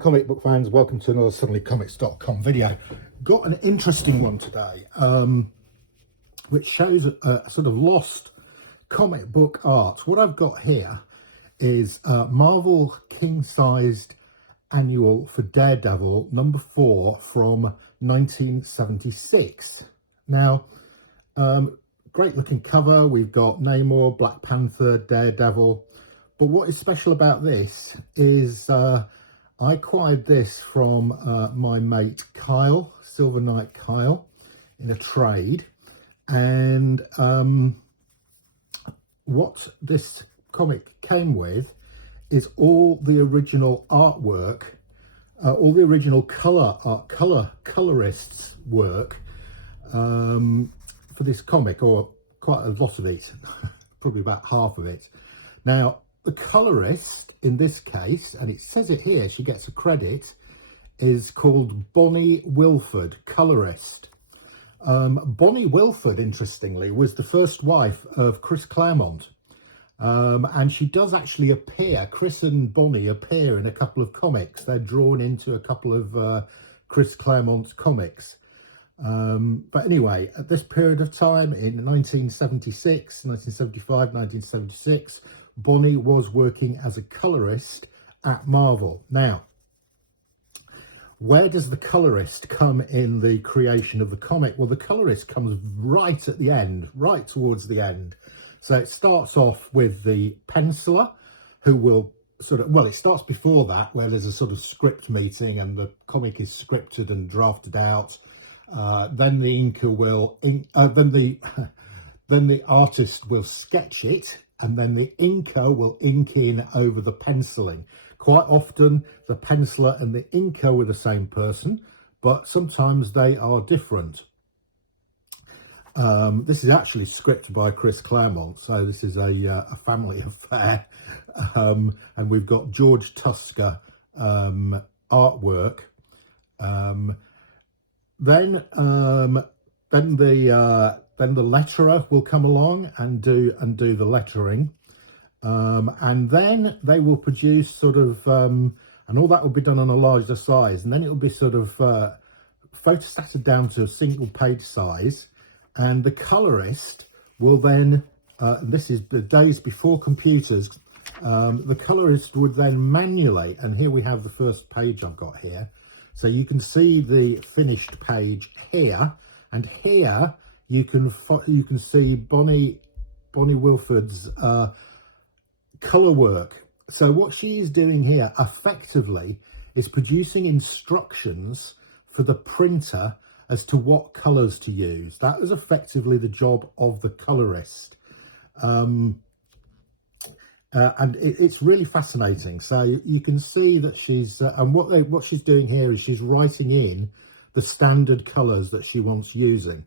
comic book fans, welcome to another suddenlycomics.com video. Got an interesting one today, which shows a sort of lost comic book art. What I've got here is Marvel king-sized annual for Daredevil number 4 from 1976. Now, great looking cover. We've got Namor, Black Panther, Daredevil. But what is special about this is I acquired this from my mate Kyle, Silver Knight Kyle, in a trade. And what this comic came with is all the original artwork, all the original colorists work for this comic, or quite a lot of it, probably about half of it. Now, the colorist in this case, and it says it here, she gets a credit, is called Bonnie Wilford, colorist. Bonnie Wilford, interestingly, was the first wife of Chris Claremont. And she does actually appear, Chris and Bonnie appear in a couple of comics. They're drawn into a couple of Chris Claremont's comics. But anyway, at this period of time in 1976, 1975, 1976, Bonnie was working as a colorist at Marvel. Now, where does the colorist come in the creation of the comic? Well, the colorist comes right at the end, right towards the end. So it starts off with the penciler, who will sort of, well, it starts before that, where there's a sort of script meeting and the comic is scripted and drafted out. Then the inker will, then the artist will sketch it, and then the inker will ink in over the penciling. Quite often, the penciler and the inker were the same person, but sometimes they are different. This is actually scripted by Chris Claremont, so this is a family affair. And we've got George Tusker artwork. Then the letterer will come along and do the lettering, and then they will produce sort of, and all that will be done on a larger size, and then it will be sort of photostated down to a single page size, and the colorist will then, this is the days before computers, the colorist would then manually, and here we have the first page I've got here, so you can see the finished page here, and here you can see Bonnie Wilford's colour work. So what she is doing here effectively is producing instructions for the printer as to what colours to use. That is effectively the job of the colorist. And it's really fascinating. So you can see that she's, and what she's doing here is she's writing in the standard colours that she wants using.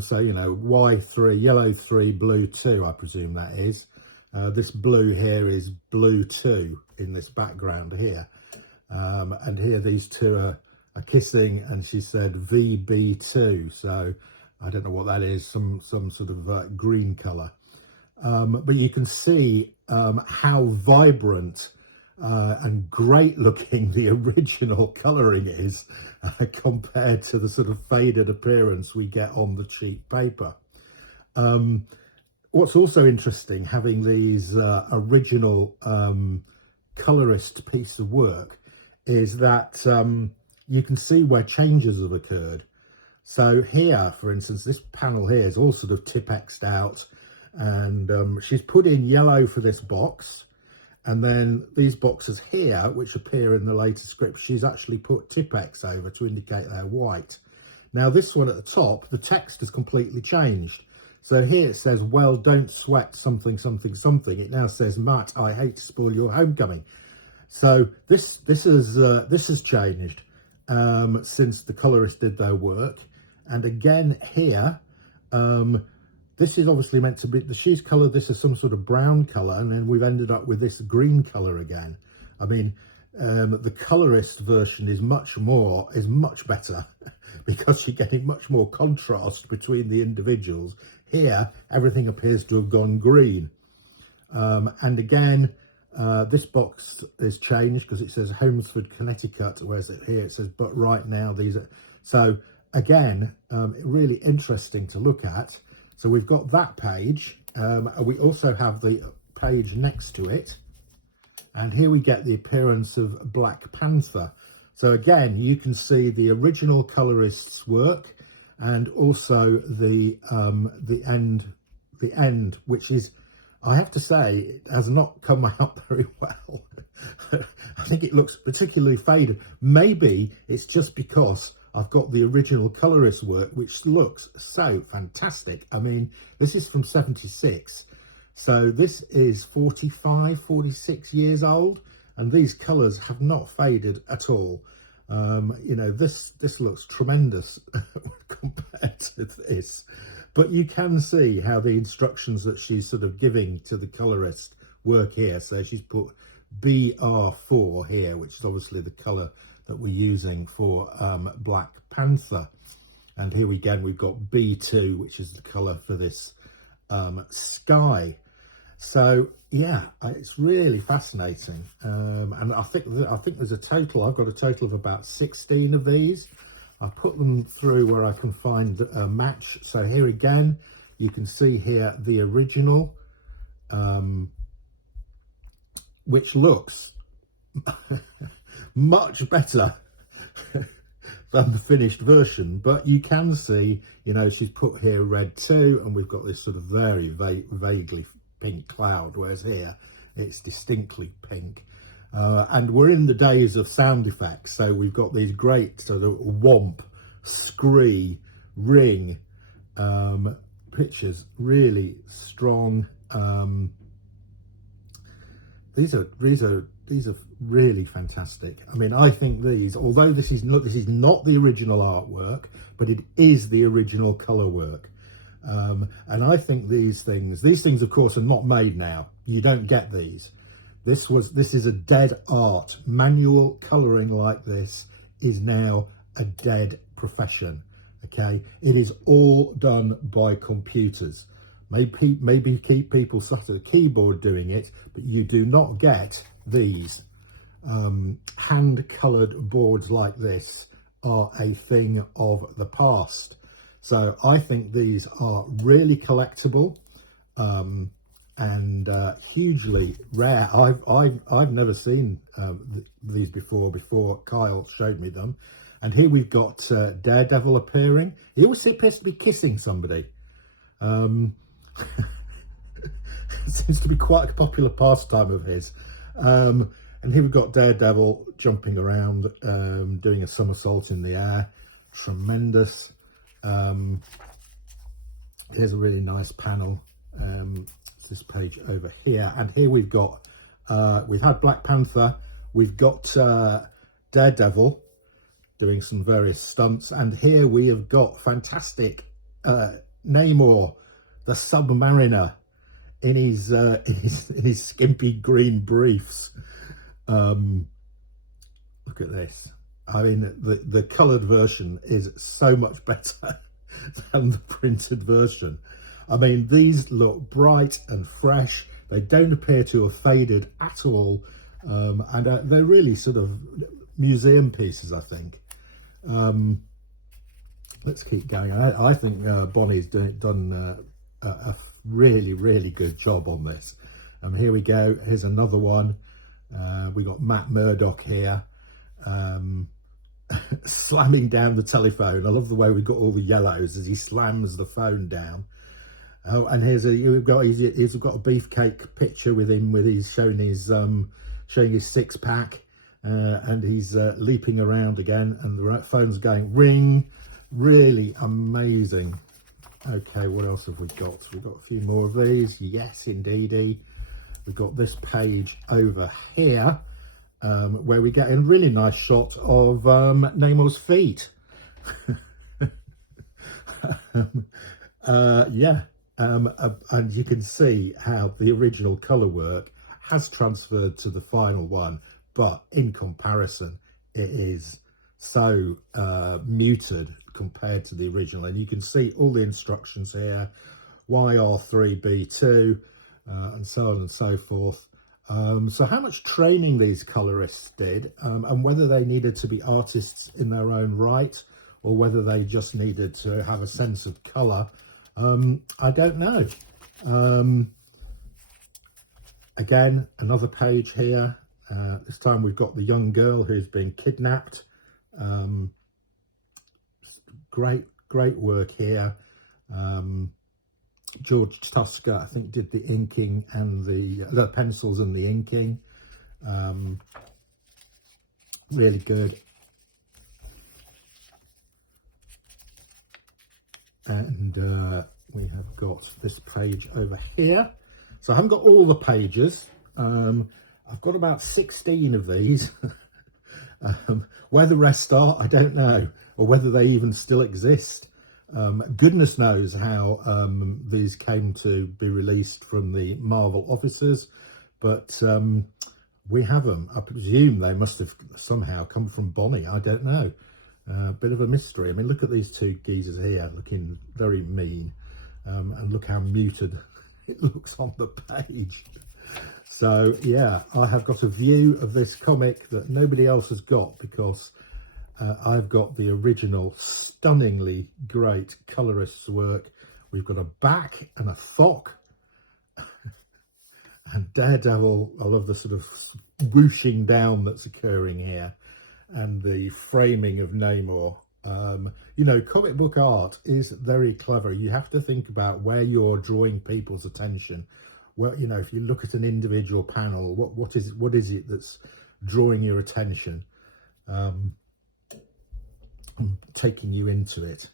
So, you know, Y3, yellow 3, blue 2, I presume that is. This blue here is blue 2 in this background here. And here these two are kissing, and she said VB2. So I don't know what that is, some sort of green colour. But you can see how vibrant and great looking the original colouring is compared to the sort of faded appearance we get on the cheap paper. What's also interesting, having these original colorist piece of work, is that you can see where changes have occurred. So here, for instance, this panel here is all sort of Tipp-X'd out, and she's put in yellow for this box. And then these boxes here, which appear in the later script, she's actually put Tipp-X over to indicate they're white. Now this one at the top, the text has completely changed. So here it says, well, don't sweat something, something, something. It now says, Matt, I hate to spoil your homecoming. So this has changed since the colorists did their work. And again here, this is obviously meant to be, she's coloured this as some sort of brown colour, and then we've ended up with this green colour again. I mean, the colorist version is much better because you're getting much more contrast between the individuals. Here, everything appears to have gone green. And again, This box is changed because it says Homesford, Connecticut, whereas it here it says but right now these are. So again, really interesting to look at. So we've got that page. We also have the page next to it, and here we get the appearance of Black Panther. So again, you can see the original colorists' work, and also the end, which is, I have to say, it has not come out very well. I think it looks particularly faded. Maybe it's just because I've got the original colorist work, which looks so fantastic. I mean, this is from 76. So this is 45, 46 years old, and these colours have not faded at all. You know, this looks tremendous compared to this. But you can see how the instructions that she's sort of giving to the colorist work here. So she's put BR4 here, which is obviously the colour that we're using for Black Panther. And here again, we've got B2, which is the colour for this sky. So yeah, it's really fascinating. And I think there's a total, I've got a total of about 16 of these. I put them through where I can find a match. So here again, you can see here the original, which looks much better than the finished version. But you can see, you know, she's put here red too, and we've got this sort of very vaguely pink cloud, whereas here it's distinctly pink. And we're in the days of sound effects, so we've got these great sort of whomp, scree, ring pictures, really strong. These are really fantastic. I mean, I think these, although this is not the original artwork, but it is the original color work. And I think these things of course are not made now. You don't get these. This is a dead art. Manual colouring like this is now a dead profession. Okay, it is all done by computers. Maybe keep people sat at a keyboard doing it, but you do not get these. Hand-coloured boards like this are a thing of the past. So I think these are really collectible. And hugely rare. I've never seen these before Kyle showed me them. And here we've got Daredevil appearing. He always appears to be kissing somebody. It seems to be quite a popular pastime of his. And here we've got Daredevil jumping around, doing a somersault in the air. Tremendous. Here's a really nice panel. This page over here, and here we've got we've had Black Panther, we've got Daredevil doing some various stunts, and here we have got fantastic Namor, the Submariner, in his skimpy green briefs. Look at this. I mean, the coloured version is so much better than the printed version. I mean, these look bright and fresh. They don't appear to have faded at all. And they're really sort of museum pieces, I think. Let's keep going. I think Bonnie's done a really good job on this. Here we go. Here's another one. We got Matt Murdock here. Slamming down the telephone. I love the way we've got all the yellows as he slams the phone down. Oh, and he's got a beefcake picture with him, he's showing his six-pack, and he's leaping around again, and the phone's going ring. Really amazing. Okay, what else have we got? We've got a few more of these. Yes, indeedy. We've got this page over here, where we get a really nice shot of Namor's feet. Yeah. And you can see how the original colour work has transferred to the final one, but in comparison, it is so muted compared to the original. And you can see all the instructions here, YR3B2, and so on and so forth. So how much training these colorists did, and whether they needed to be artists in their own right, or whether they just needed to have a sense of colour, I don't know. Again, another page here. This time we've got the young girl who's been kidnapped. Great work here. George Tusker, I think, did the inking and the pencils and the inking. Really good. And we have got this page over here. So I haven't got all the pages. I've got about 16 of these. Where the rest are, I don't know, or whether they even still exist. Goodness knows how these came to be released from the Marvel offices, but we have them. I presume they must have somehow come from Bonnie. I don't know. Bit of a mystery. I mean, look at these two geezers here looking very mean, and look how muted it looks on the page. So yeah, I have got a view of this comic that nobody else has got, because I've got the original stunningly great colorist's work. We've got a back and a thock, and Daredevil. I love the sort of whooshing down that's occurring here, and the framing of Namor. You know, comic book art is very clever. You have to think about where you're drawing people's attention. Well, you know, if you look at an individual panel, what is it that's drawing your attention, taking you into it.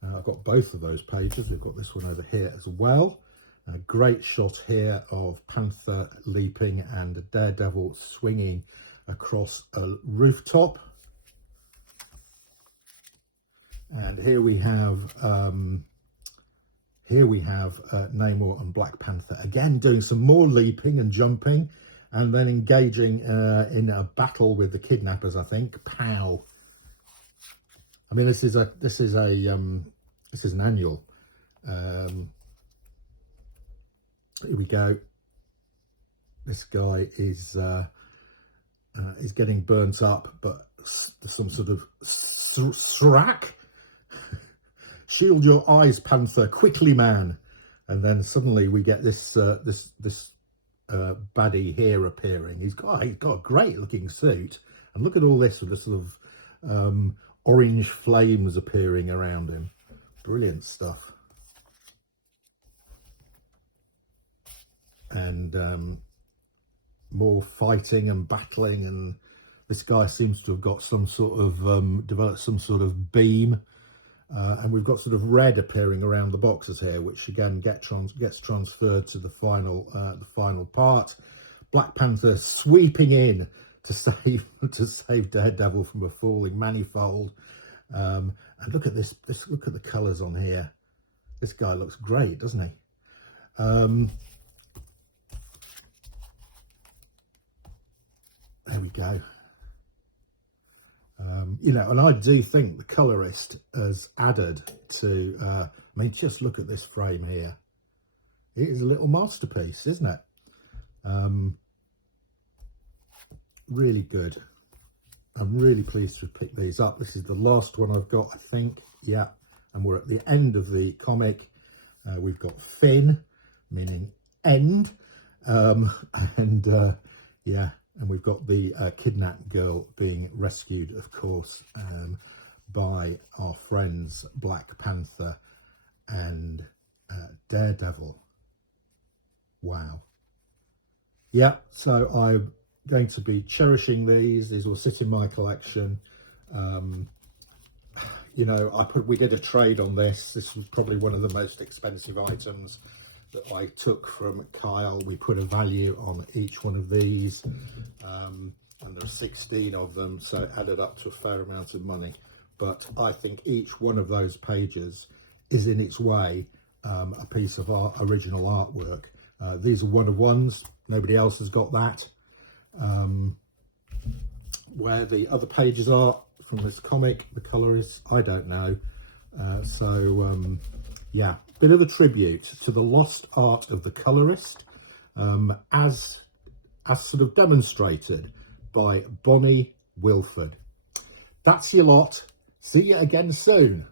I've got both of those pages. We've got this one over here as well. A great shot here of Panther leaping and a Daredevil swinging across a rooftop. And here we have Namor and Black Panther again doing some more leaping and jumping, and then engaging in a battle with the kidnappers. I think. Pow! I mean, this is an annual. Here we go. This guy is getting burnt up, but some sort of srack. Shield your eyes, Panther, quickly, man. And then suddenly we get this baddie here appearing. He's got a great looking suit, and look at all this with the sort of orange flames appearing around him. Brilliant stuff. And more fighting and battling, and this guy seems to have got some sort of developed some sort of beam. And we've got sort of red appearing around the boxes here, which again gets transferred to the final part. Black Panther sweeping in to save Daredevil from a falling manifold. And look at this. Look at the colours on here. This guy looks great, doesn't he? There we go. You know, and I do think the colorist has added to, I mean, just look at this frame here. It is a little masterpiece, isn't it? Really good. I'm really pleased to have picked these up. This is the last one I've got, I think. Yeah, and we're at the end of the comic. We've got Finn, meaning end. Yeah. And we've got the kidnapped girl being rescued, of course, by our friends Black Panther and Daredevil. Wow. Yeah, so I'm going to be cherishing these. These will sit in my collection. You know, we did a trade on this. This was probably one of the most expensive items that I took from Kyle. We put a value on each one of these, and there are 16 of them, so it added up to a fair amount of money. But I think each one of those pages is in its way a piece of our original artwork. These are one-of-ones. Nobody else has got that. Where the other pages are from this comic, the Colourists, I don't know. Yeah, bit of a tribute to the lost art of the colorist, as as sort of demonstrated by Bonnie Wilford. That's your lot. See you again soon.